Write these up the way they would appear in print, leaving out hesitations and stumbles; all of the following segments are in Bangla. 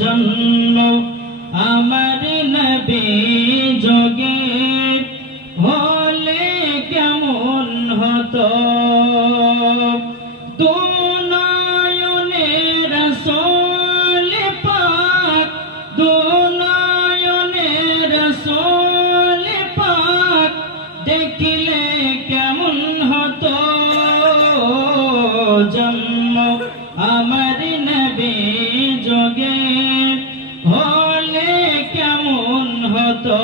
জন্ম আমার নবী যোগে হলে কেমন হতো দুনয়নের রাসূল পাক দুনয়নের রাসূল পাক দেখিলে কেমন হতো জন্ম আমার নবী যোগে হলে কেমন হতো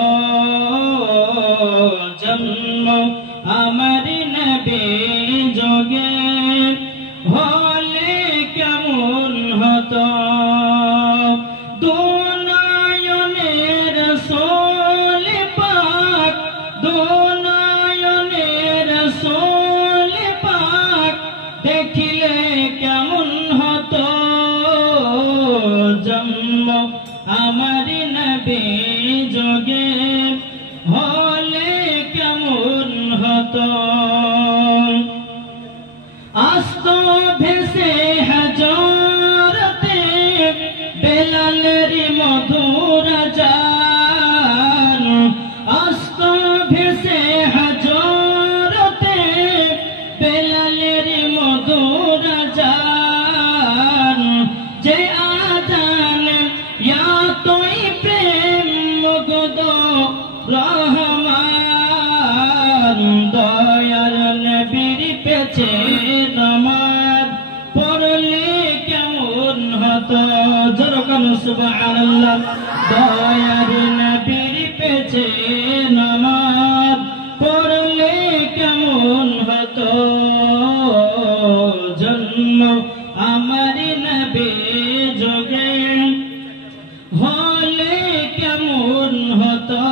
জন্ম আমার নবী যোগে হলে কেমন হতো দুনয়নের রাসূল পাক দুনয়নের রাসূল পাক দেখিলে কেমন হতো জন্ম আমার নবী যোগে হলে কেমন হতো আস্ত ভেসে হাজরতে বেলালের মধুর জান আস্ত ভেসে হাজরতে বেলালের মধুর জান যে আজান ইয়া তোই প্রেম মুগ্ধ রহমান দয়ার নবীর পেছে নামাজ পড়লে কেমন হতো জোরকান সুবহানাল্লাহ দয়ার নবীর পেছে নামাজ পড়লে কেমন হতো জন্ম আমার নবী যোগে হলে কেমন হতো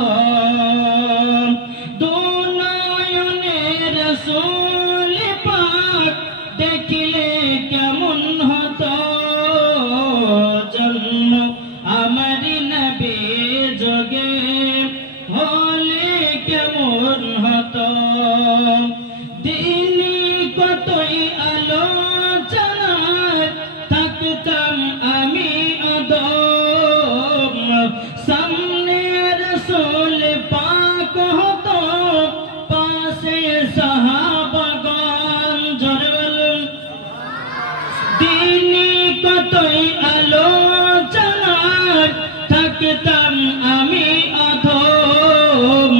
দুনয়নের রাসূল পাক দেখিলে কেমন হতো জন্ম আমার নবী যোগে হলে কেমন হতো দিনে কতই আলোচনায় থাকতাম আমি আদম সামনে রাসূল পাক হতো পাশে সাহাবাগণ জোরে বলুন দিনে কতই আলোচনায় থাকতাম আমি আদম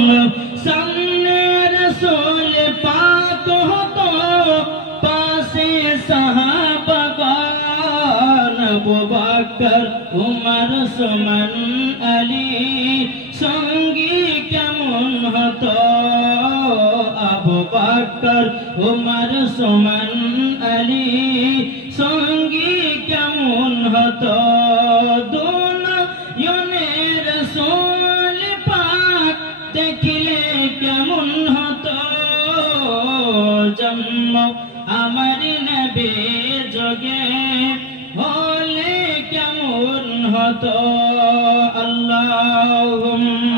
সামনে রাসূল পাক হতো পাশে সাহাবাগণ আবু বকর উমর সুমন আলী সঙ্গী কেমন হতো আবু বকর উমর সুমন আলী সঙ্গী কেমন হতো দুনয়নের রাসূল পাক দেখিলে কেমন হতো জন্ম আমার নবী যোগে হলে কেমন হতো আল্লাহুম্মা